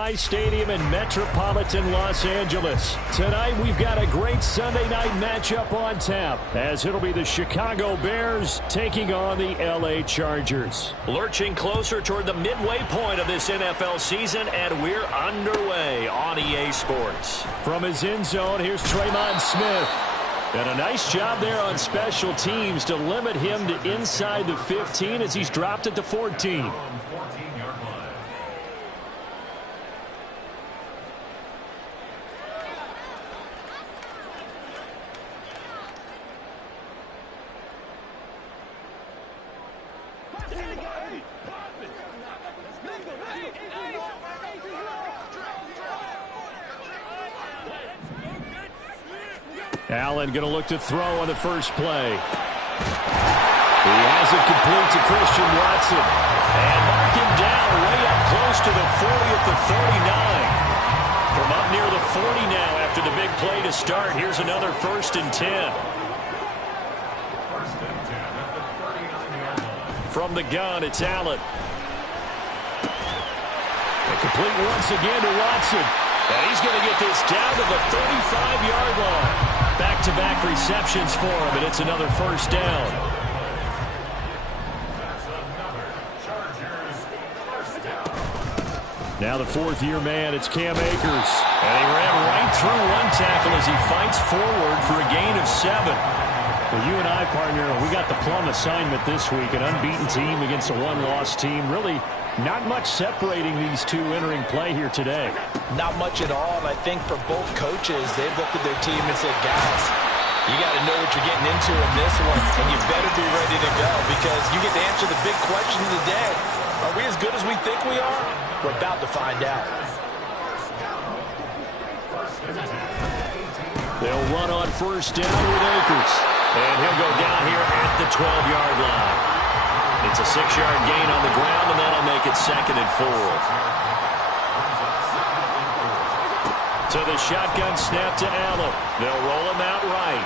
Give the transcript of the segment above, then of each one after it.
SoFi Stadium in metropolitan Los Angeles. Tonight, we've got a great Sunday night matchup on tap, as it'll be the Chicago Bears taking on the LA Chargers. Lurching closer toward the midway point of this NFL season, and we're underway on EA Sports. From his end zone, here's Tremon Smith. And a nice job there on special teams to limit him to inside the 15 as he's dropped it to 14. Allen going to look to throw on the first play. He has it complete to Christian Watson. And knock him down way up close to the 40 at the 39. From up near the 40 now after the big play to start. Here's another 1st and 10. From the gun, it's Allen. And complete once again to Watson. And he's going to get this down to the 35-yard line. Back-to-back receptions for him, and it's another 1st down. Now the 4th-year man, it's Cam Akers. And he ran right through one tackle as he fights forward for a gain of 7. Well, you and I, partner, we got the plum assignment this week, an unbeaten team against a one-loss team. Really not much separating these two entering play here today. Not much at all, and I think for both coaches, they've looked at their team and said, guys, you got to know what you're getting into in this one, and you better be ready to go because you get to answer the big question of the day. Are we as good as we think we are? We're about to find out. They'll run on 1st down with Akers, and he'll go down here at the 12-yard line. It's a 6-yard gain on the ground, and that'll make it 2nd and 4. To the shotgun snap to Allen. They'll roll him out right.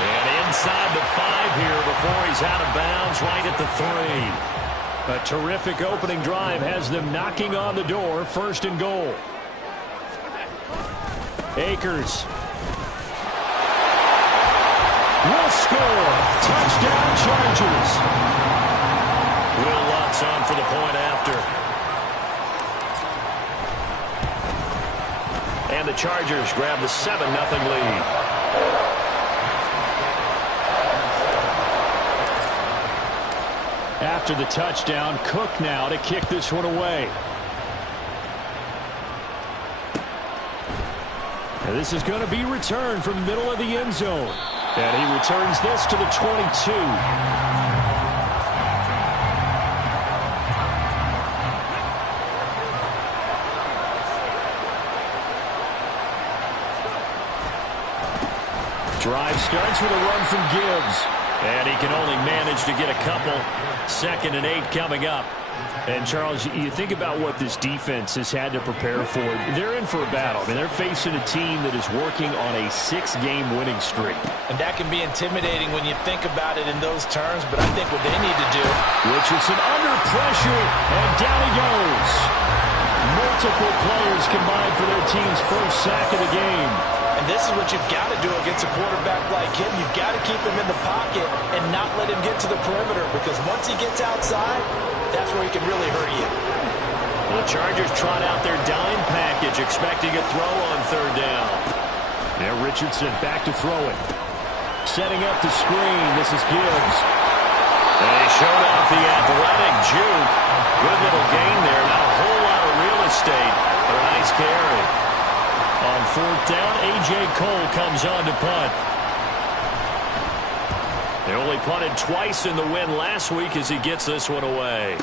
And inside the 5 here before he's out of bounds right at the 3. A terrific opening drive has them knocking on the door. 1st and goal. Akers will score. Touchdown Chargers. Will Lutz on for the point after. And the Chargers grab the 7-0 lead. After the touchdown, Cook now to kick this one away. And this is going to be returned from the middle of the end zone. And he returns this to the 22. Drive starts with a run from Gibbs. And he can only manage to get a couple. 2nd and 8 coming up. And, Charles, you think about what this defense has had to prepare for. They're in for a battle. I mean, they're facing a team that is working on a 6-game winning streak. And that can be intimidating when you think about it in those terms, but I think what they need to do. Richardson under pressure, and down he goes. Multiple players combined for their team's 1st sack of the game. And this is what you've got to do against a quarterback like him. You've got to keep him in the pocket and not let him get to the perimeter, because once he gets outside, that's where he can really hurt you. The Chargers trot out their dime package, expecting a throw on 3rd down. Now Richardson back to throw it. Setting up the screen. This is Gibbs. And he showed off the athletic juke. Good little gain there. Not a whole lot of real estate, but a nice carry. On 4th down, A.J. Cole comes on to punt. They only punted twice in the win last week as he gets this one away.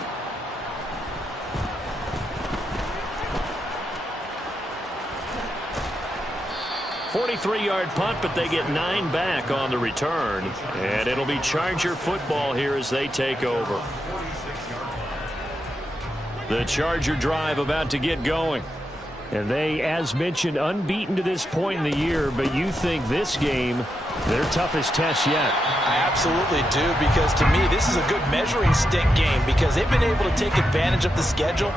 "43-yard punt, but they get 9 back on the return. And it'll be Charger football here as they take over. The Charger drive about to get going. And they, as mentioned, unbeaten to this point in the year, but you think this game Their toughest test yet. I absolutely do, because to me, this is a good measuring stick game because they've been able to take advantage of the schedule.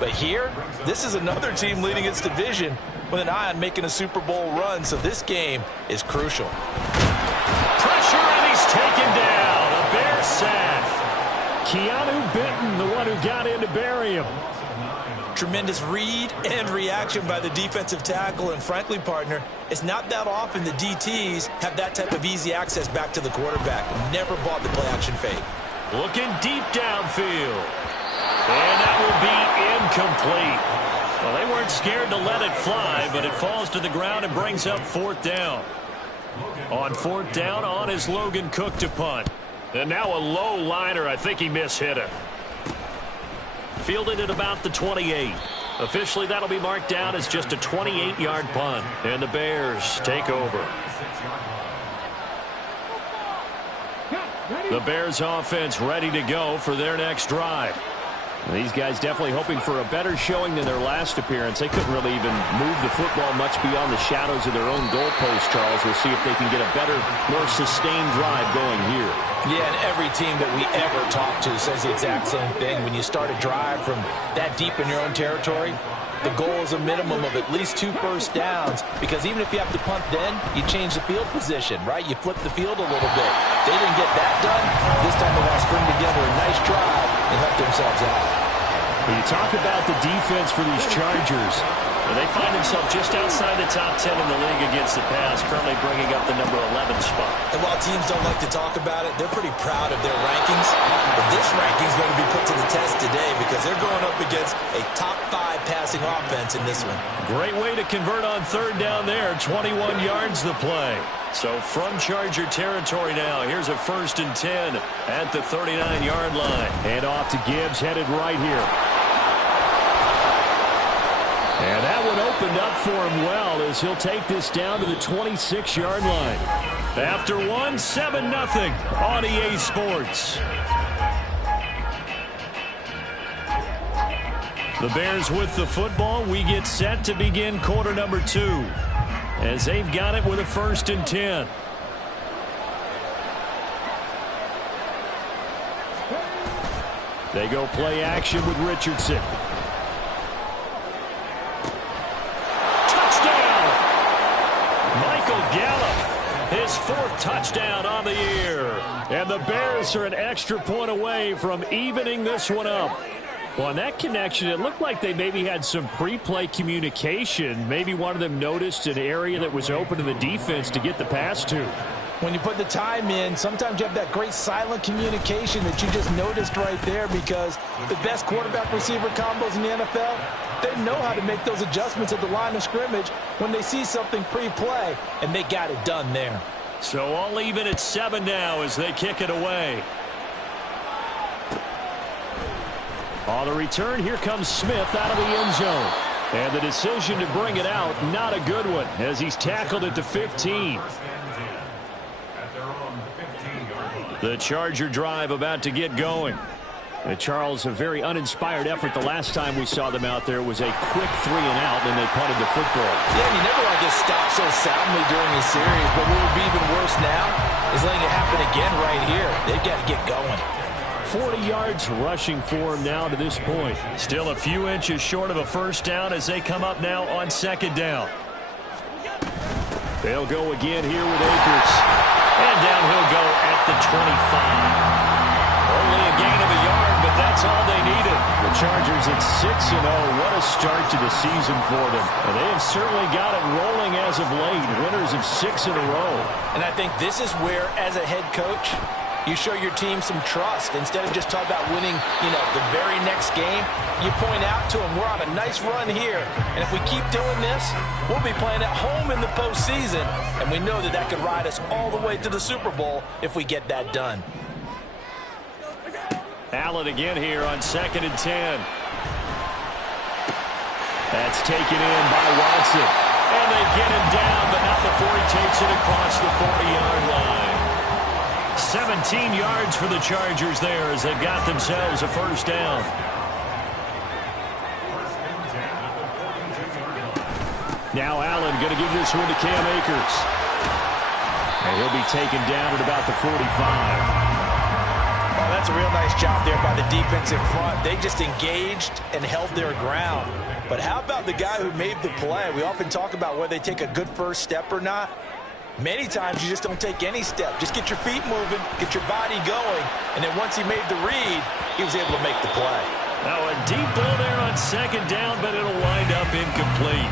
But here, this is another team leading its division with an eye on making a Super Bowl run, so this game is crucial. Pressure, and he's taken down. A Bear sack. Keanu Benton, the one who got in to bury him. Tremendous read and reaction by the defensive tackle, and frankly, partner, it's not that often the DTs have that type of easy access back to the quarterback. Never bought the play-action fake. Looking deep downfield. And that will be incomplete. Well, they weren't scared to let it fly, but it falls to the ground and brings up 4th down. On 4th down, on is Logan Cook to punt. And now a low liner. I think he mishit it. Fielded at about the 28. Officially, that'll be marked down as just a 28-yard punt. And the Bears take over. The Bears offense ready to go for their next drive. These guys definitely hoping for a better showing than their last appearance. They couldn't really even move the football much beyond the shadows of their own goalpost, Charles. We'll see if they can get a better, more sustained drive going here. Yeah, and every team that we ever talk to says the exact same thing. When you start a drive from that deep in your own territory, the goal is a minimum of at least 2 first downs, because even if you have to punt then, you change the field position, right? You flip the field a little bit. They didn't get that done. This time they want to string together a nice drive and help themselves out. When you talk about the defense for these Chargers, they find themselves just outside the top 10 in the league against the pass, currently bringing up the number 11 spot. And while teams don't like to talk about it, they're pretty proud of their rankings. But this ranking is going to be put to the test today because they're going up against a top 5 passing offense in this one. Great way to convert on 3rd down there. 21 yards the play. So from Charger territory now, here's a 1st and 10 at the 39-yard line. And off to Gibbs, headed right here. And that one opened up for him well as he'll take this down to the 26-yard line. After 1, 7-0 on EA Sports. The Bears with the football. We get set to begin quarter number 2 as they've got it with a 1st and 10. They go play action with Richardson. His 4th touchdown on the year. And the Bears are an extra point away from evening this one up. Well, on that connection, it looked like they maybe had some pre-play communication. Maybe one of them noticed an area that was open to the defense to get the pass to. When you put the time in, sometimes you have that great silent communication that you just noticed right there, because the best quarterback-receiver combos in the NFL, they know how to make those adjustments at the line of scrimmage when they see something pre-play, and they got it done there. So all even at 7 now as they kick it away. On the return, here comes Smith out of the end zone. And the decision to bring it out, not a good one, as he's tackled at the 15. The Charger drive about to get going. Charles, a very uninspired effort. The last time we saw them out there was a quick 3 and out, and they punted the football. Yeah, and you never want to get stopped so soundly during a series, but what would be even worse now is letting it happen again right here. They've got to get going. 40 yards rushing for him now to this point. Still a few inches short of a 1st down as they come up now on 2nd down. They'll go again here with Akers. And down he'll go at the 25. Only a gain of a yard, but that's all they needed. The Chargers at 6-0. What a start to the season for them. And they have certainly got it rolling as of late. Winners of 6 in a row. And I think this is where, as a head coach, you show your team some trust. Instead of just talking about winning, the very next game, you point out to them, we're on a nice run here. And if we keep doing this, we'll be playing at home in the postseason. And we know that could ride us all the way to the Super Bowl if we get that done. Allen again here on 2nd and 10. That's taken in by Watson. And they get him down, but not before he takes it across the 40-yard line. 17 yards for the Chargers there as they've got themselves a 1st down. Now Allen going to give this one to Cam Akers. And he'll be taken down at about the 45. Oh, that's a real nice job there by the defense in front. They just engaged and held their ground. But how about the guy who made the play? We often talk about whether they take a good first step or not. Many times you just don't take any step. Just get your feet moving, get your body going, and then once he made the read, he was able to make the play. Now a deep ball there on second down, but it'll wind up incomplete.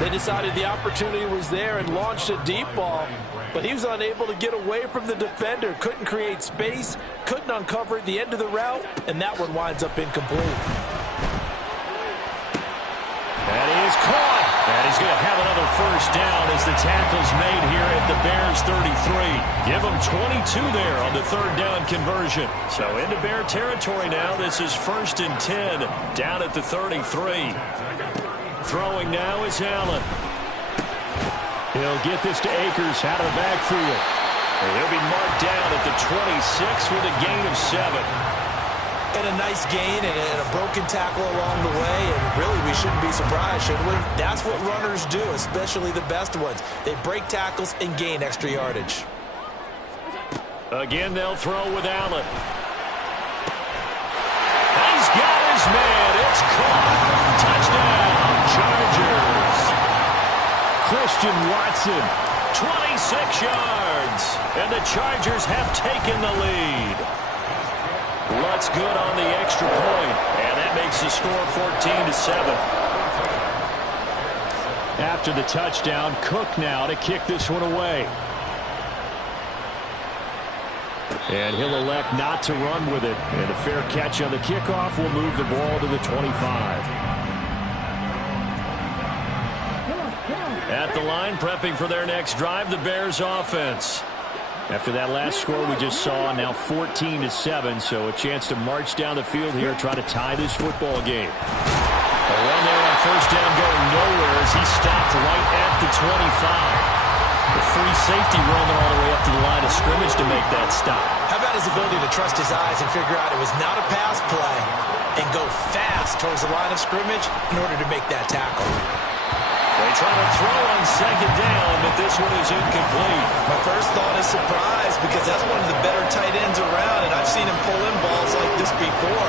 They decided the opportunity was there and launched a deep ball, but he was unable to get away from the defender. Couldn't create space, couldn't uncover the end of the route, and that one winds up incomplete. That is caught. And he's going to have another first down as the tackle's made here at the Bears 33. Give him 22 there on the third down conversion. So into Bear territory now. This is 1st and 10 down at the 33. Throwing now is Allen. He'll get this to Akers out of the backfield. And he'll be marked down at the 26 with a gain of 7. And a nice gain and a broken tackle along the way, and really we shouldn't be surprised, should we? That's what runners do, especially the best ones. They break tackles and gain extra yardage. Again, they'll throw with Allen. He's got his man. It's caught. Touchdown, Chargers. Christian Watson, 26 yards. And the Chargers have taken the lead. Lutz good on the extra point, and that makes the score 14-7. After the touchdown, Cook now to kick this one away. And he'll elect not to run with it. And a fair catch on the kickoff will move the ball to the 25. At the line, prepping for their next drive, the Bears offense. After that last score we just saw, now 14-7, so a chance to march down the field here, try to tie this football game. A run there on first down going nowhere as he stopped right at the 25. The free safety running all the way up to the line of scrimmage to make that stop. How about his ability to trust his eyes and figure out it was not a pass play and go fast towards the line of scrimmage in order to make that tackle? They try to throw on second down, but this one is incomplete. My first thought is surprise because that's one of the better tight ends around, and I've seen him pull in balls like this before.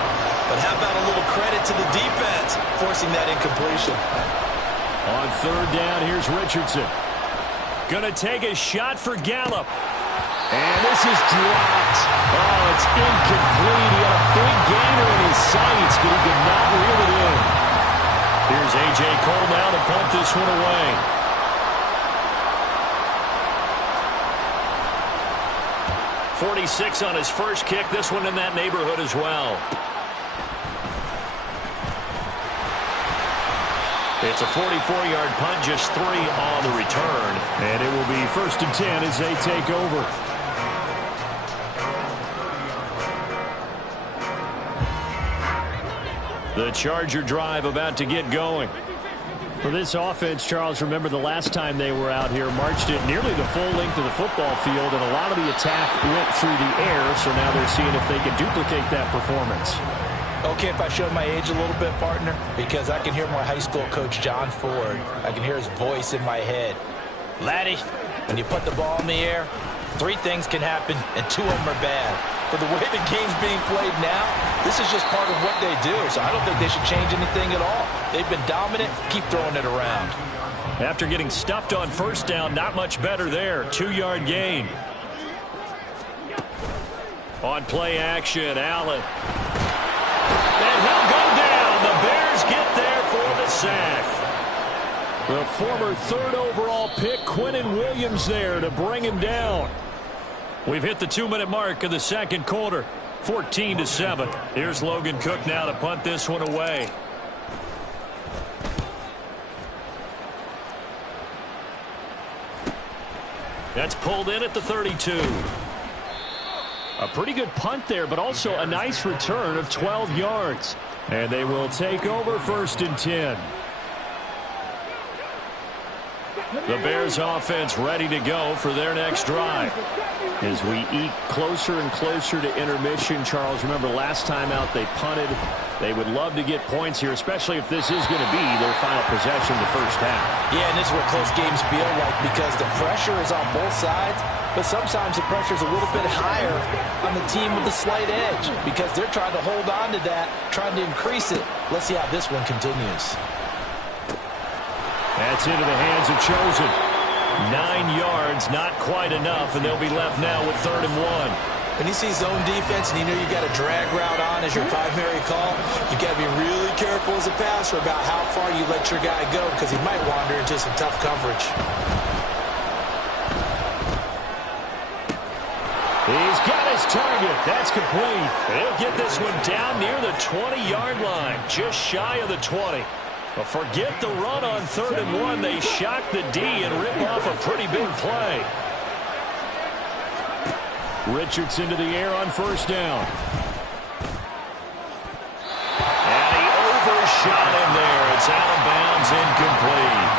But how about a little credit to the defense forcing that incompletion? On third down, here's Richardson. Going to take a shot for Gallup. And this is dropped. Oh, it's incomplete. He had a big gainer in his sights, but he could not reel it in. Here's A.J. Cole now to punt this one away. .46 on his first kick. This one in that neighborhood as well. It's a 44-yard punt, just 3 on the return. And it will be 1st and 10 as they take over. The Charger drive about to get going. For this offense, Charles, remember the last time they were out here, marched it nearly the full length of the football field, and a lot of the attack went through the air, so now they're seeing if they can duplicate that performance. Okay, if I show my age a little bit, partner, because I can hear my high school coach, John Ford. I can hear his voice in my head. Laddie, when you put the ball in the air, 3 things can happen, and 2 of them are bad. For the way the game's being played now, this is just part of what they do. So I don't think they should change anything at all. They've been dominant. Keep throwing it around. After getting stuffed on first down, not much better there. 2-yard gain. On play action, Allen. And he'll go down. The Bears get there for the sack. The former 3rd overall pick, Quinnen Williams, there to bring him down. We've hit the 2-minute mark of the second quarter. 14-7. Here's Logan Cook now to punt this one away. That's pulled in at the 32. A pretty good punt there, but also a nice return of 12 yards. And they will take over 1st and 10. The Bears offense ready to go for their next drive. As we eke closer and closer to intermission, Charles, remember last time out they punted. They would love to get points here, especially if this is going to be their final possession of the first half. Yeah, and this is what close games feel like because the pressure is on both sides, but sometimes the pressure is a little bit higher on the team with the slight edge because they're trying to hold on to that, trying to increase it. Let's see how this one continues. That's into the hands of Chosen. 9 yards, not quite enough, and they'll be left now with 3rd and 1. When you see zone defense and you know you've got a drag route on as your primary call, you've got to be really careful as a passer about how far you let your guy go because he might wander into some tough coverage. He's got his target. That's complete. He'll get this one down near the 20-yard line, just shy of the 20. But forget the run on 3rd and 1. They shock the D and rip off a pretty big play. Richardson to the air on 1st down. And he overshot him there. It's out of bounds, incomplete.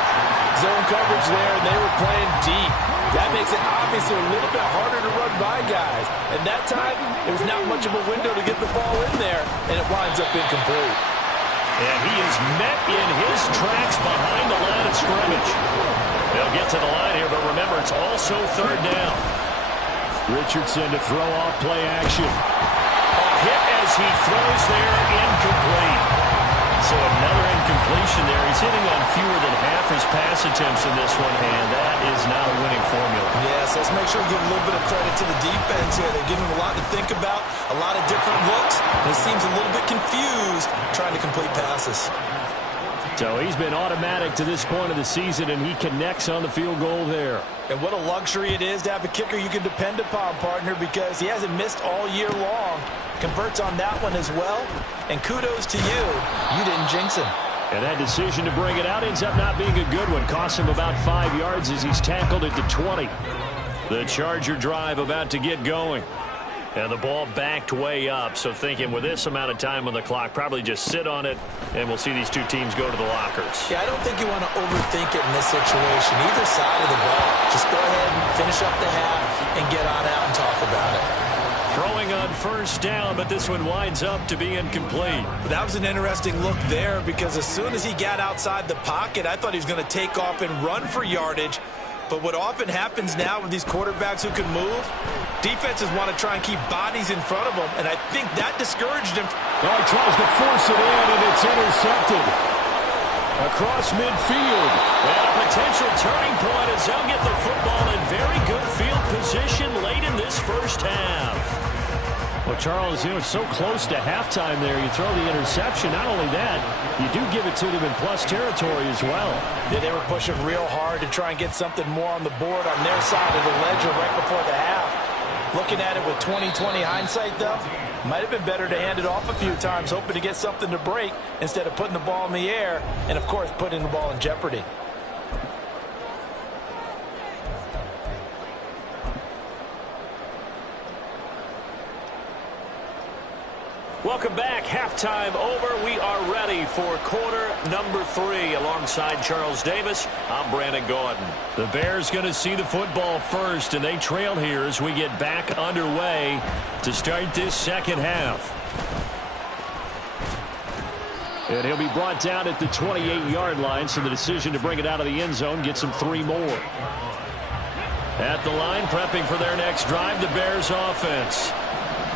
Zone coverage there, and they were playing deep. That makes it obviously a little bit harder to run by guys. And that time, there was not much of a window to get the ball in there, and it winds up incomplete. And he is met in his tracks behind the line of scrimmage. They'll get to the line here, but remember, it's also 3rd down. Richardson to throw off play action. A hit as he throws there, incomplete. So another incompletion there. He's hitting on fewer than half his pass attempts in this one, and that is not a winning formula. Yes, let's make sure we give a little bit of credit to the defense here. They're giving him a lot to think about, a lot of different looks. He seems a little bit confused trying to complete passes. So he's been automatic to this point of the season, and he connects on the field goal there. And what a luxury it is to have a kicker you can depend upon, partner, because he hasn't missed all year long. Converts on that one as well. And kudos to you. You didn't jinx him. And that decision to bring it out ends up not being a good one. Costs him about 5 yards as he's tackled at the 20. The Charger drive about to get going. And the ball backed way up, so thinking with this amount of time on the clock, probably just sit on it, and we'll see these two teams go to the lockers. Yeah, I don't think you want to overthink it in this situation, either side of the ball. Just go ahead and finish up the half and get on out and talk about it. Throwing on 1st down, but this one winds up to be incomplete. That was an interesting look there because as soon as he got outside the pocket, I thought he was going to take off and run for yardage. But what often happens now with these quarterbacks who can move, defenses want to try and keep bodies in front of them, and I think that discouraged him. Well, he tries to force it in, and it's intercepted. Across midfield. And a potential turning point as they'll get the football in very good field position late in this first half. Well, Charles, you know, so close to halftime there. You throw the interception. Not only that, you do give it to them in plus territory as well. Yeah, they were pushing real hard to try and get something more on the board on their side of the ledger right before the half. Looking at it with 20/20 hindsight, though, might have been better to hand it off a few times, hoping to get something to break instead of putting the ball in the air and, of course, putting the ball in jeopardy. Welcome back. Halftime over. We are ready for quarter number 3. Alongside Charles Davis, I'm Brandon Gaudin. The Bears going to see the football first, and they trail here as we get back underway to start this second half. And he'll be brought down at the 28-yard line, so the decision to bring it out of the end zone gets him 3 more. At the line, prepping for their next drive, the Bears offense.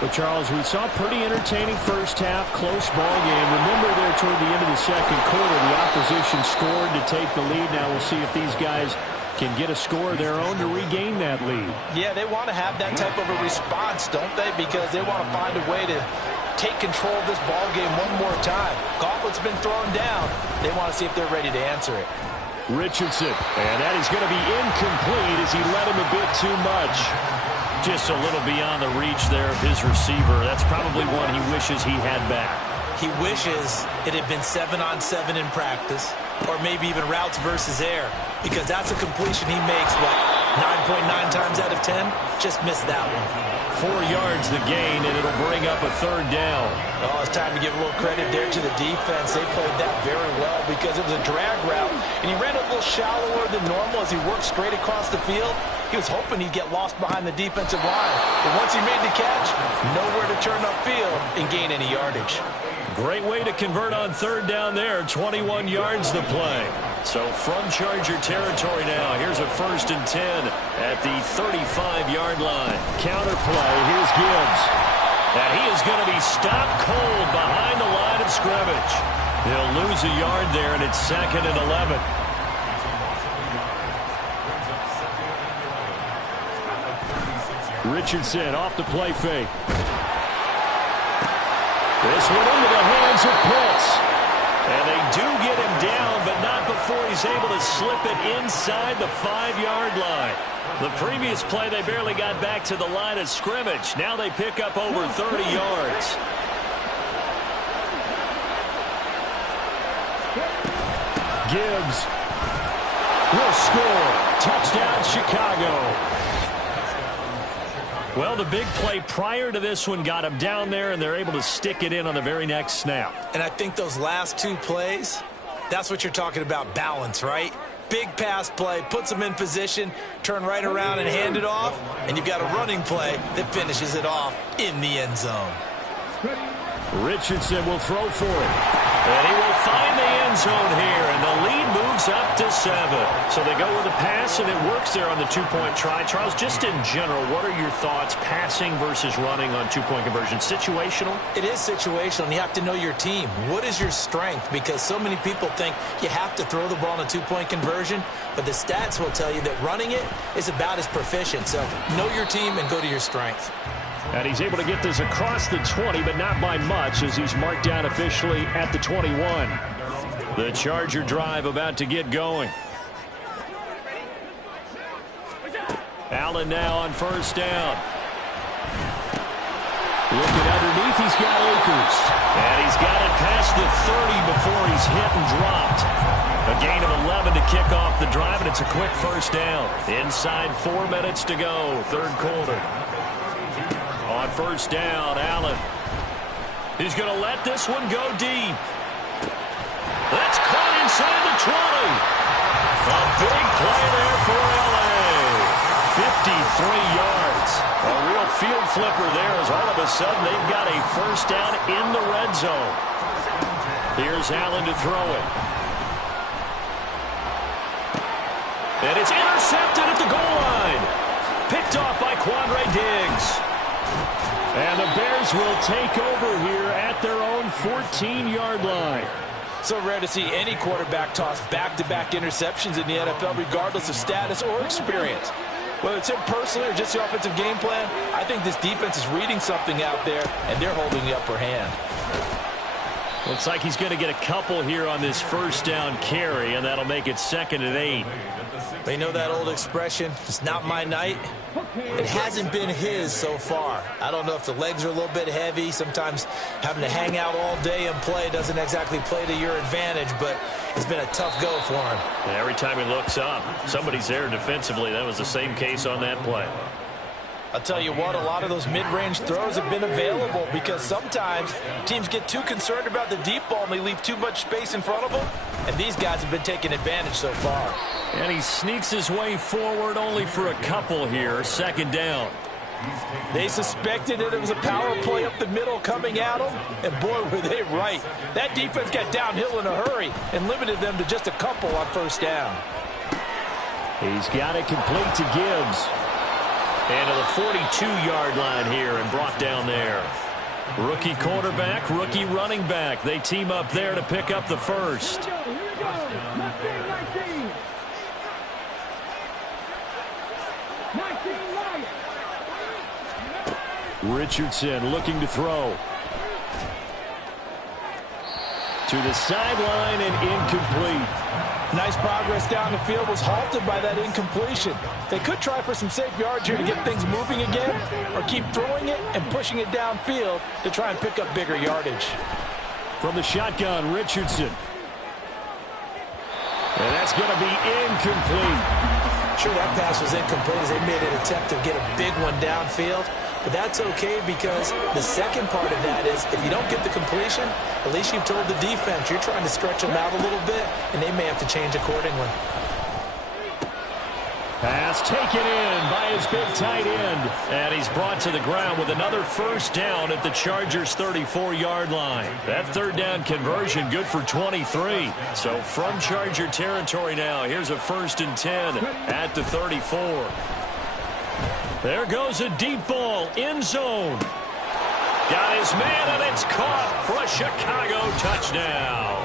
But, Charles, we saw a pretty entertaining first half, close ball game. Remember there toward the end of the second quarter, the opposition scored to take the lead. Now we'll see if these guys can get a score of their own to regain that lead. Yeah, they want to have that type of a response, don't they? Because they want to find a way to take control of this ball game one more time. Gauntlet's been thrown down. They want to see if they're ready to answer it. Richardson, and that is going to be incomplete as he led him a bit too much. Just a little beyond the reach there of his receiver. That's probably one he wishes he had back. He wishes it had been 7-on-7 in practice, or maybe even routes versus air, because that's a completion he makes, what, 9.9 times out of 10? Just missed that one. 4 yards the gain, and it'll bring up a 3rd down. Oh, it's time to give a little credit there to the defense. They played that very well because it was a drag route, and he ran a little shallower than normal as he worked straight across the field. He was hoping he'd get lost behind the defensive line. But once he made the catch, nowhere to turn upfield and gain any yardage. Great way to convert on 3rd down there. 21 yards the play. So from Charger territory now, here's a 1st and 10 at the 35-yard line. Counter play. Here's Gibbs. And he is going to be stopped cold behind the line of scrimmage. He'll lose a yard there, and it's 2nd and 11. Richardson off the play fake. This one into the hands of Pitts. And they do get him down, but not before he's able to slip it inside the 5-yard line. The previous play, they barely got back to the line of scrimmage. Now they pick up over 30 yards. Gibbs will score. Touchdown, Chicago. Well, the big play prior to this one got him down there, and they're able to stick it in on the very next snap. And I think those last 2 plays, that's what you're talking about, balance, right? Big pass play, puts them in position, turn right around and hand it off, and you've got a running play that finishes it off in the end zone. Richardson will throw for it. And he will find the end zone here, and the lead moves up to 7. So they go with a pass, and it works there on the 2-point try. Charles, just in general, what are your thoughts passing versus running on 2-point conversion? Situational? It is situational, and you have to know your team. What is your strength? Because so many people think you have to throw the ball in a 2-point conversion, but the stats will tell you that running it is about as proficient. So know your team and go to your strength. And he's able to get this across the 20, but not by much, as he's marked down officially at the 21. The Charger drive about to get going. Allen now on 1st down. Looking underneath, he's got Akers. And he's got it past the 30 before he's hit and dropped. A gain of 11 to kick off the drive, and it's a quick 1st down. Inside 4 minutes to go, 3rd quarter. On 1st down, Allen. He's going to let this one go deep. That's caught inside the 20. A big play there for L.A. 53 yards. A real field flipper there as all of a sudden they've got a 1st down in the red zone. Here's Allen to throw it. And it's intercepted at the goal line. Picked off by Quandre Diggs. And the Bears will take over here at their own 14-yard line. So rare to see any quarterback toss back-to-back interceptions in the NFL, regardless of status or experience. Whether it's him personally or just the offensive game plan, I think this defense is reading something out there, and they're holding the upper hand. Looks like he's going to get a couple here on this 1st down carry, and that'll make it 2nd and 8. They know that old expression, it's not my night. It hasn't been his so far. I don't know if the legs are a little bit heavy. Sometimes having to hang out all day and play doesn't exactly play to your advantage, but it's been a tough go for him. And every time he looks up, somebody's there defensively. That was the same case on that play. I'll tell you what, a lot of those mid-range throws have been available because sometimes teams get too concerned about the deep ball and they leave too much space in front of them, and these guys have been taking advantage so far. And he sneaks his way forward only for a couple here, 2nd down. They suspected that it was a power play up the middle coming at them, and boy, were they right. That defense got downhill in a hurry and limited them to just a couple on 1st down. He's got it complete to Gibbs. And to the 42-yard line here and brought down there. Rookie quarterback, rookie running back. They team up there to pick up the 1st. Richardson looking to throw. To the sideline and incomplete. Nice progress down the field, was halted by that incompletion. They could try for some safe yards here to get things moving again, or keep throwing it and pushing it downfield to try and pick up bigger yardage. From the shotgun, Richardson. And that's going to be incomplete. Sure, that pass was incomplete as they made an attempt to get a big one downfield. but that's okay because the second part of that is if you don't get the completion, at least you've told the defense you're trying to stretch them out a little bit, and they may have to change accordingly. Pass taken in by his big tight end. And he's brought to the ground with another first down at the Chargers' 34-yard line. That third down conversion good for 23. So from Charger territory now, here's a 1st and 10 at the 34. There goes a deep ball, end zone. Got his man, and it's caught for a Chicago touchdown.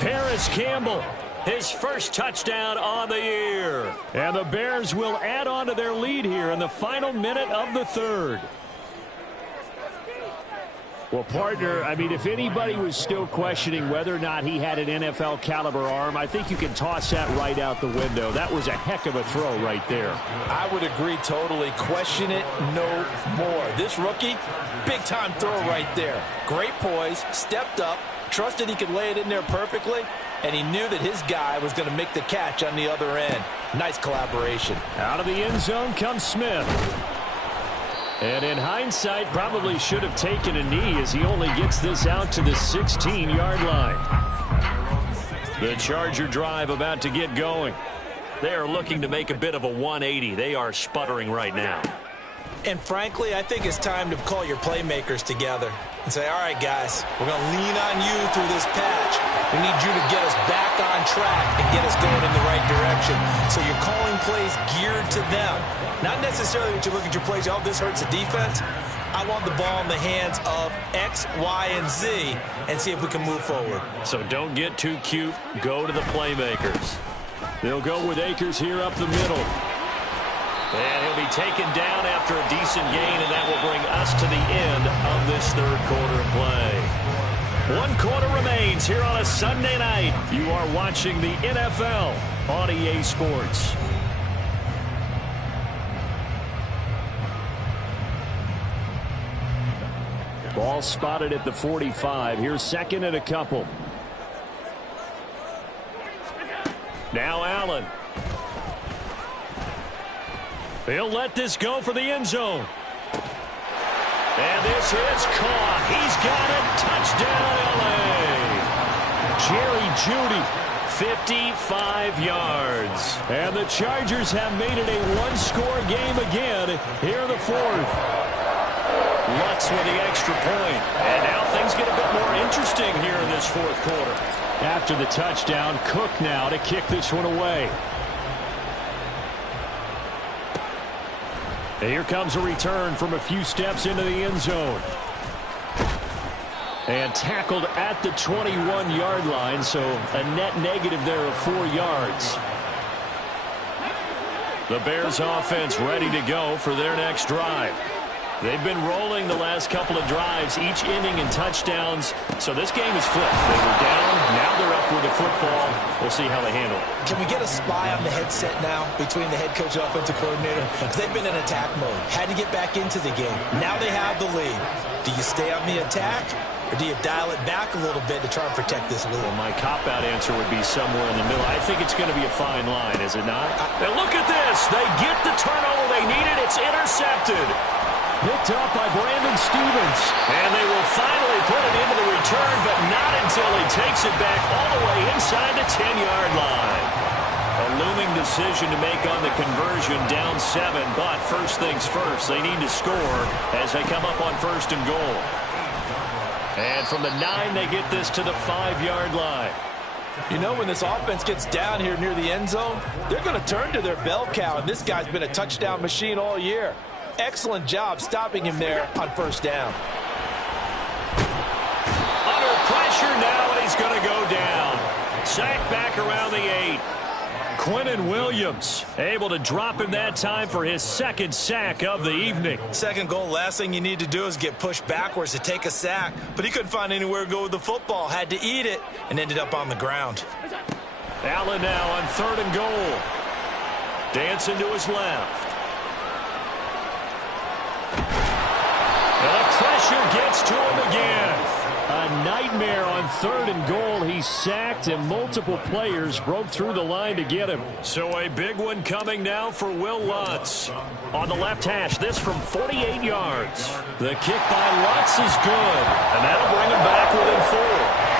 Paris Campbell, his first touchdown on the year. And the Bears will add on to their lead here in the final minute of the third. Well, partner, I mean, if anybody was still questioning whether or not he had an NFL caliber arm, I think you can toss that right out the window. That was a heck of a throw right there. I would agree totally. Question it no more. This rookie, big-time throw right there. Great poise, stepped up, trusted he could lay it in there perfectly, and he knew that his guy was going to make the catch on the other end. Nice collaboration. Out of the end zone comes Smith. And in hindsight, probably should have taken a knee as he only gets this out to the 16-yard line. The Charger drive about to get going. They are looking to make a bit of a 180. They are sputtering right now. And frankly, I think it's time to call your playmakers together and say, all right, guys, we're going to lean on you through this patch. We need you to get us back on track and get us going in the right direction. So you're calling plays geared to them. Not necessarily when you look at your plays, oh, this hurts the defense. I want the ball in the hands of X, Y, and Z and see if we can move forward. So don't get too cute. Go to the playmakers. They'll go with Akers here up the middle. And he'll be taken down after a decent gain, and that will bring us to the end of this third quarter of play. 1 quarter remains here on a Sunday night. You are watching the NFL on EA Sports. Ball spotted at the 45. Here's 2nd and a couple. Now Allen. He'll let this go for the end zone. And this is caught. He's got it. Touchdown, L.A. Jerry Jeudy, 55 yards. And the Chargers have made it a one-score game again here in the fourth. Lutz with the extra point. And now things get a bit more interesting here in this fourth quarter. After the touchdown, Cook now to kick this one away. And here comes a return from a few steps into the end zone. And tackled at the 21-yard line, so a net negative there of 4 yards. The Bears offense ready to go for their next drive. They've been rolling the last couple of drives, each inning in touchdowns. So this game is flipped. They were down, now they're up with the football. We'll see how they handle it. Can we get a spy on the headset now between the head coach and offensive coordinator? Because they've been in attack mode. Had to get back into the game. Now they have the lead. Do you stay on the attack, or do you dial it back a little bit to try and protect this lead? Well, my cop-out answer would be somewhere in the middle. I think it's going to be a fine line, is it not? And look at this. They get the turnover they needed. It's intercepted. Picked up by Brandon Stevens. And they will finally put it into the return, but not until he takes it back all the way inside the 10-yard line. A looming decision to make on the conversion, down 7, but first things first, they need to score as they come up on 1st and goal. And from the 9, they get this to the 5-yard line. You know, when this offense gets down here near the end zone, they're going to turn to their bell cow, and this guy's been a touchdown machine all year. Excellent job stopping him there on 1st down. Under pressure now, and he's going to go down. Sacked back around the 8. Quinnen Williams able to drop him that time for his 2nd sack of the evening. Second goal, last thing you need to do is get pushed backwards to take a sack. But he couldn't find anywhere to go with the football. Had to eat it and ended up on the ground. Allen now on 3rd and goal. Dancing to his left. And the pressure gets to him again. A nightmare on 3rd and goal. He's sacked, and multiple players broke through the line to get him. So a big one coming now for Will Lutz. On the left hash, this from 48 yards. The kick by Lutz is good, and that'll bring him back within 4.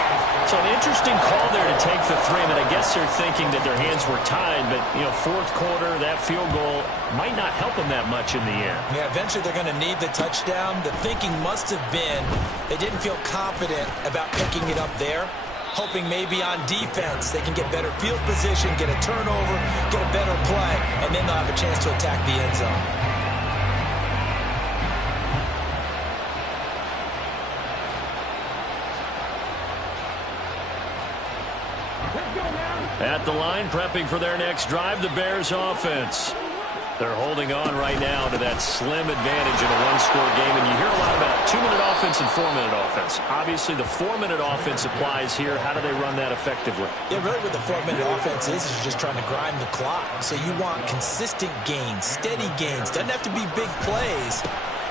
So an interesting call there to take the 3. I mean, I guess they're thinking that their hands were tied, but, you know, 4th quarter, that field goal might not help them that much in the end. Yeah, eventually they're going to need the touchdown. The thinking must have been they didn't feel confident about picking it up there, hoping maybe on defense they can get better field position, get a turnover, get a better play, and then they'll have a chance to attack the end zone. At the line, prepping for their next drive, the Bears offense. They're holding on right now to that slim advantage in a one-score game, and you hear a lot about 2-minute offense and 4-minute offense. Obviously, the 4-minute offense applies here. How do they run that effectively? Yeah, really what the 4-minute offense is you're just trying to grind the clock. So you want consistent gains, steady gains. Doesn't have to be big plays,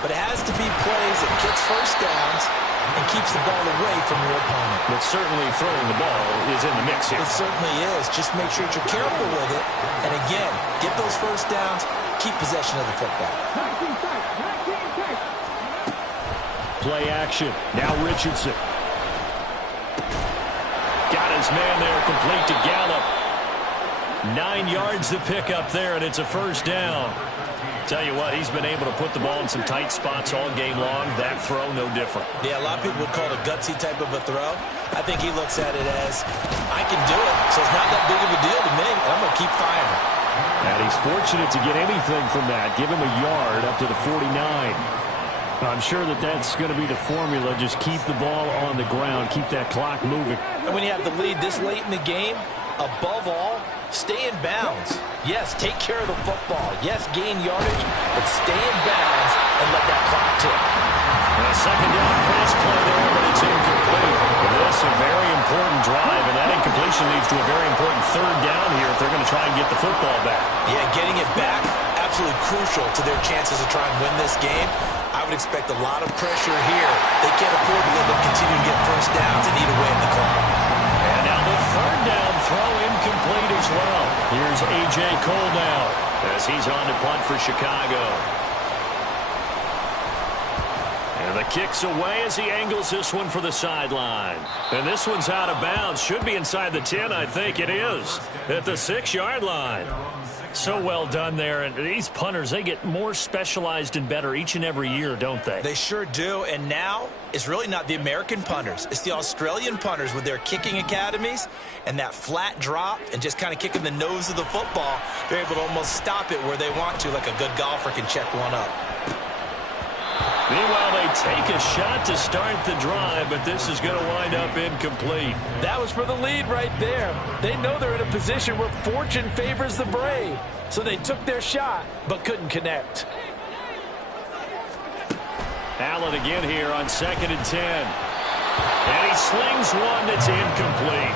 but it has to be plays that gets first downs and keeps the ball away from your opponent. But certainly throwing the ball is in the mix here. It certainly is. Just make sure that you're careful with it. And again, get those first downs, keep possession of the football. Play action. Now Richardson. Got his man there, complete to Gallup. 9 yards to pick up there, and it's a first down. Tell you what, he's been able to put the ball in some tight spots all game long. That throw, no different. Yeah, a lot of people would call it a gutsy type of a throw. I think he looks at it as, I can do it, so it's not that big of a deal to me, and I'm going to keep firing. And he's fortunate to get anything from that. Give him a yard up to the 49. I'm sure that that's going to be the formula. Just keep the ball on the ground. Keep that clock moving. And when you have the lead this late in the game, above all, stay in bounds. Yes, take care of the football. Yes, gain yardage, but stay in bounds and let that clock tick. And a second down pass play there, but it's incomplete. This is a very important drive, and that incompletion leads to a very important 3rd down here if they're going to try and get the football back. Yeah, getting it back, absolutely crucial to their chances to try and win this game. I would expect a lot of pressure here. They can't afford to let them continue to get first downs and eat away at the clock. And now the 3rd down throw incomplete as well. Here's A.J. Cole now as he's on to punt for Chicago. And the kick's away as he angles this one for the sideline. And this one's out of bounds. Should be inside the 10, I think it is. At the 6-yard line. So well done there. And these punters, they get more specialized and better each and every year, don't they? They sure do. And now it's really not the American punters. It's the Australian punters with their kicking academies and that flat drop and just kind of kicking the nose of the football. They're able to almost stop it where they want to, like a good golfer can check one up. Meanwhile, they take a shot to start the drive, but this is going to wind up incomplete. That was for the lead right there. They know they're in a position where fortune favors the brave. So they took their shot, but couldn't connect. Allen again here on 2nd and 10. And he slings one that's incomplete.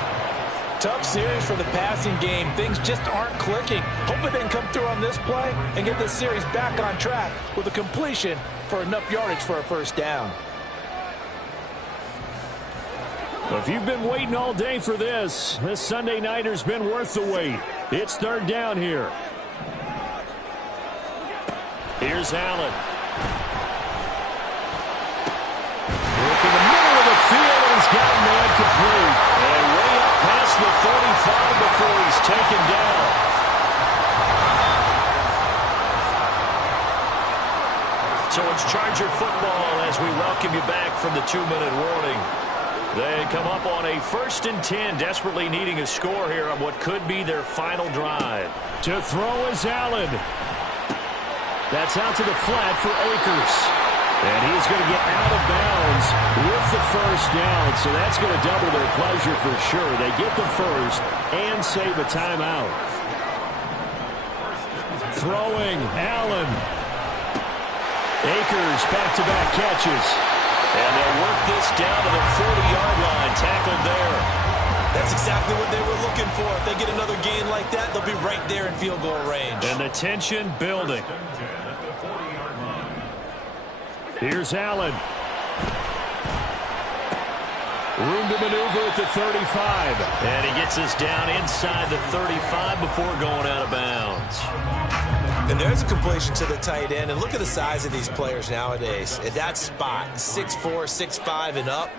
Tough series for the passing game. Things just aren't clicking. Hoping they can come through on this play and get this series back on track with a completion for enough yardage for a first down. Well, if you've been waiting all day for this Sunday nighter's been worth the wait. It's 3rd down here. Here's Allen. Look in the middle of the field, and he's got a man complete. And way up past the 45 before he's taken down. So it's Charger football as we welcome you back from the 2-minute warning. They come up on a 1st and 10, desperately needing a score here on what could be their final drive. To throw is Allen. That's out to the flat for Akers. And he is going to get out of bounds with the first down, so that's going to double their pleasure for sure. They get the first and save a timeout. Throwing, Allen. Akers back-to-back catches. And they'll work this down to the 40-yard line, tackled there. That's exactly what they were looking for. If they get another gain like that, they'll be right there in field goal range. And the tension building. Here's Allen. Room to maneuver at the 35. And he gets us down inside the 35 before going out of bounds. And there's a completion to the tight end. And look at the size of these players nowadays. At that spot, 6'4", 6'5", and up.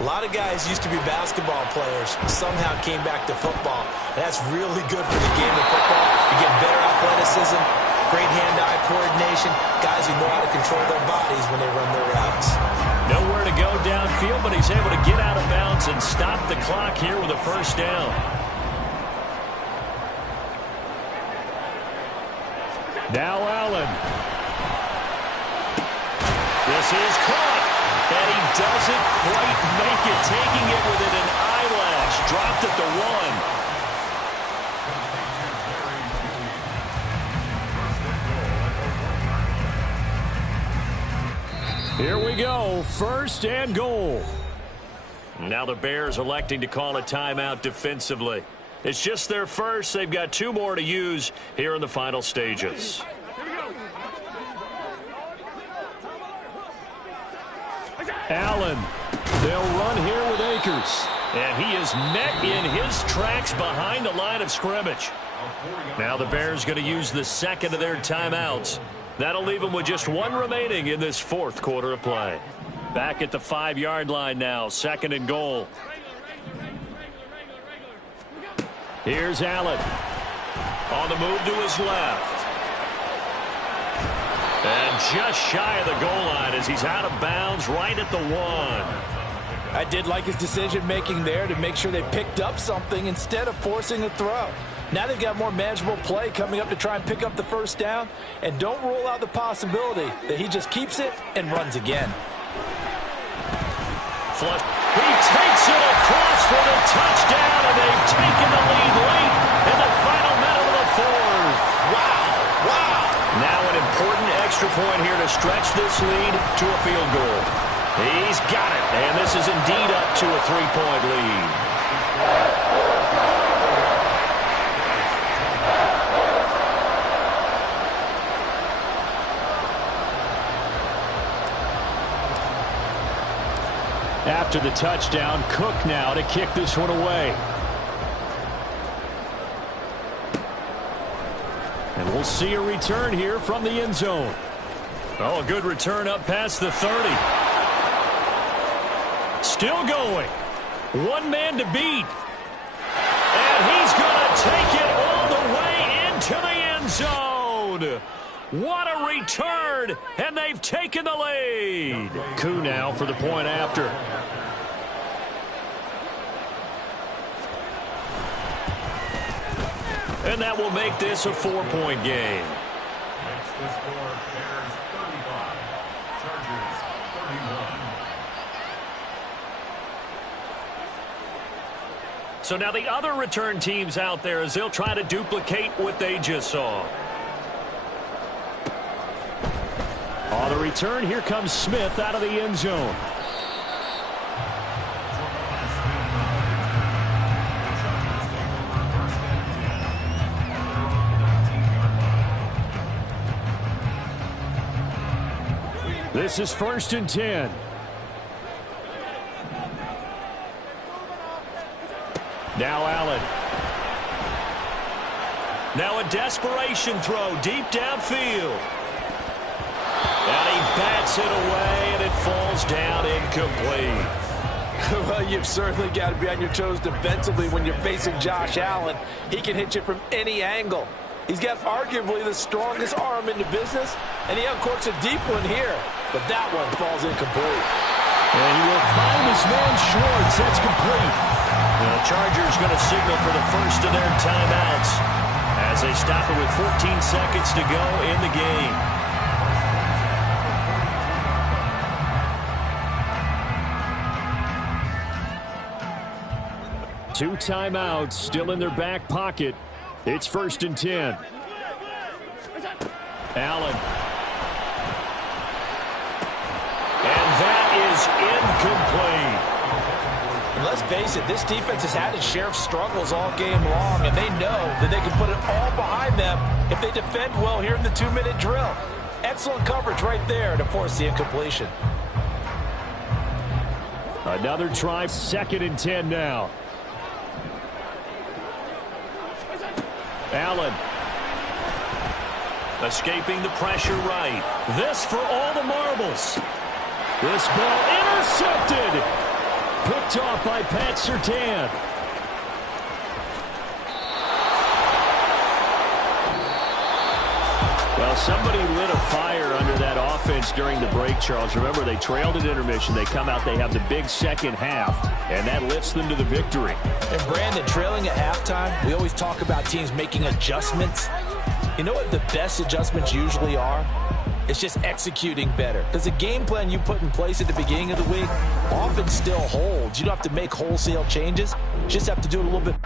A lot of guys used to be basketball players, somehow came back to football. That's really good for the game of football. You get better athleticism, great hand-eye coordination, guys who know how to control their bodies when they run their routes. Nowhere to go downfield, but he's able to get out of bounds and stop the clock here with a first down. Now Allen. This is caught. And he doesn't quite make it, taking it within an eyelash. Dropped at the 1. Here we go, first and goal. Now the Bears electing to call a timeout defensively. It's just their first. They've got 2 more to use here in the final stages. Allen. They'll run here with Akers. And he is met in his tracks behind the line of scrimmage. Now the Bears going to use the second of their timeouts. That'll leave them with just 1 remaining in this 4th quarter of play. Back at the 5-yard line now, second and goal. Here's Allen. On the move to his left. And just shy of the goal line as he's out of bounds right at the 1. I did like his decision-making there to make sure they picked up something instead of forcing a throw. Now they've got more manageable play coming up to try and pick up the first down. And don't rule out the possibility that he just keeps it and runs again. Flush. He takes it across for the touchdown, and they've taken the lead late in the final minute of the 4th. Wow. Wow. Now an important extra point here to stretch this lead to a field goal. He's got it, and this is indeed up to a 3-point lead. After the touchdown, Cook now to kick this one away. And we'll see a return here from the end zone. Oh, a good return up past the 30. Still going. 1 man to beat. And he's going to take it all the way into the end zone. What a return, and they've taken the lead. Koo now for the point after. And that will make this a 4-point game. Next to score, Bears 35, Chargers 31. So now the other return teams out there as they'll try to duplicate what they just saw. On the return, here comes Smith out of the end zone. This is 1st and 10. Now Allen. Now a desperation throw deep downfield. And he bats it away, and it falls down incomplete. Well, you've certainly got to be on your toes defensively when you're facing Josh Allen. He can hit you from any angle. He's got arguably the strongest arm in the business, and he uncorks a deep one here. But that one falls incomplete. And he will find his man Schwartz. That's complete. The Chargers going to signal for the first of their timeouts as they stop it with 14 seconds to go in the game. 2 timeouts still in their back pocket. It's 1st and 10. Allen. And that is incomplete. And let's face it, this defense has had its share of struggles all game long, and they know that they can put it all behind them if they defend well here in the 2-minute drill. Excellent coverage right there to force the incompletion. Another try, 2nd and 10 now. Allen. Escaping the pressure right. This for all the marbles. This ball intercepted. Picked off by Pat Surtain. Well, somebody lit a fire under that offense during the break, Charles. Remember, they trailed at intermission. They come out, they have the big second half, and that lifts them to the victory. And Brandon, trailing at halftime, we always talk about teams making adjustments. You know what the best adjustments usually are? It's just executing better. Because the game plan you put in place at the beginning of the week often still holds. You don't have to make wholesale changes. You just have to do it a little bit